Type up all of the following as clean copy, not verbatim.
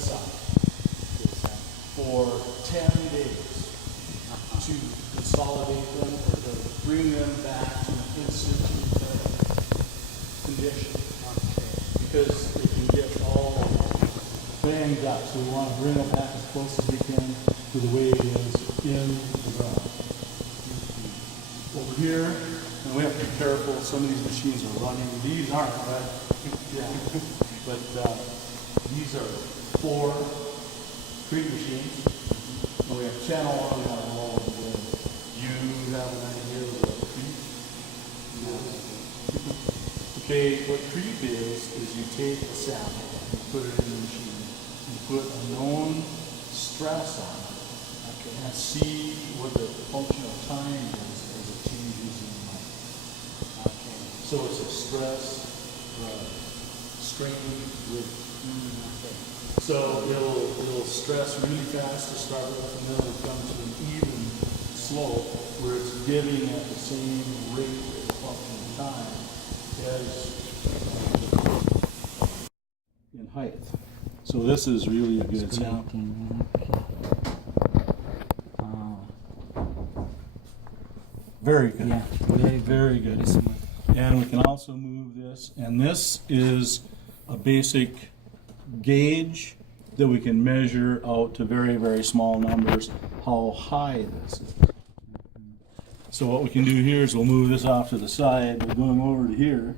aside for 10 days to consolidate them or to bring them back to an instant condition. Because they can get all banged up, so we want to bring it back as close as we can to the way it is in the ground. Over here, and we have to be careful, some of these machines are running. These aren't, but, yeah. But these are 4 treat machines. And we have channel 1 on all of them. You have an idea of what creep is? Okay, what creep is you take a sample, you put it in the machine, you put a known stress on it, and see what the function of time is as it changes in light. So it's a stress, strain with. So it'll stress really fast to start with, and then it'll come to an even slope where it's giving at the same rate of the function of time as in height. So this is really a good sample. Very good. Yeah, very good. And we can also move this, and this is a basic gauge that we can measure out to very, very small numbers how high this is. So what we can do here is we'll move this off to the side. We're going over to here.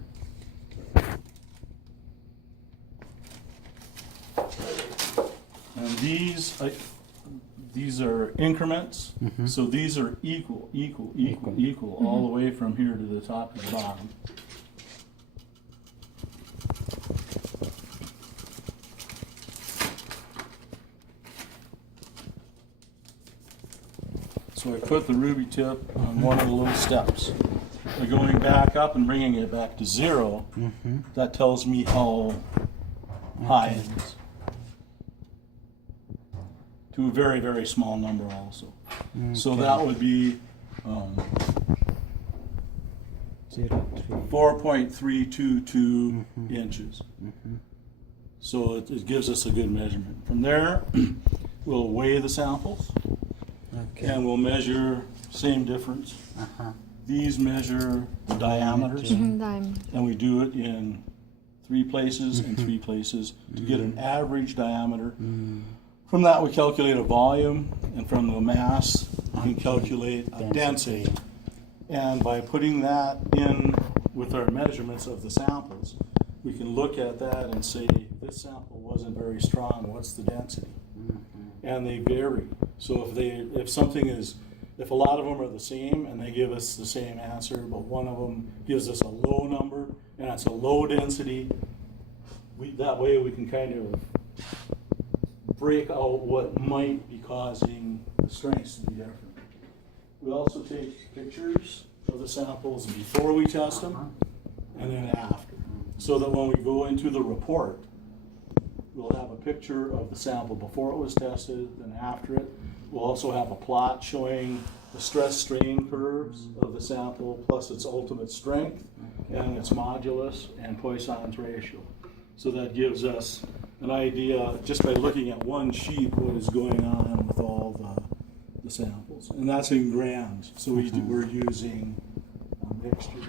And these are increments. So these are equal, all the way from here to the top to the bottom. So I put the ruby tip on one of the little steps. By going back up and bringing it back to 0, that tells me how high it is. To a very, very small number also. So that would be 4.322 inches. So it gives us a good measurement. From there, we'll weigh the samples. And we'll measure, same difference. These measure the diameters, and we do it in 3 places and 3 places to get an average diameter. From that we calculate a volume, and from the mass we can calculate a density. And by putting that in with our measurements of the samples, we can look at that and say, this sample wasn't very strong, what's the density? And they vary. So if a lot of them are the same and they give us the same answer, but one of them gives us a low number and it's a low density, that way we can kind of break out what might be causing the strengths to be different. We also take pictures of the samples before we test them and then after, so that when we go into the report, we'll have a picture of the sample before it was tested and after it. We'll also have a plot showing the stress strain curves of the sample plus its ultimate strength and its modulus and Poisson's ratio. So that gives us an idea just by looking at one sheet what is going on with all the samples. And that's in grams. So we're using a mixture.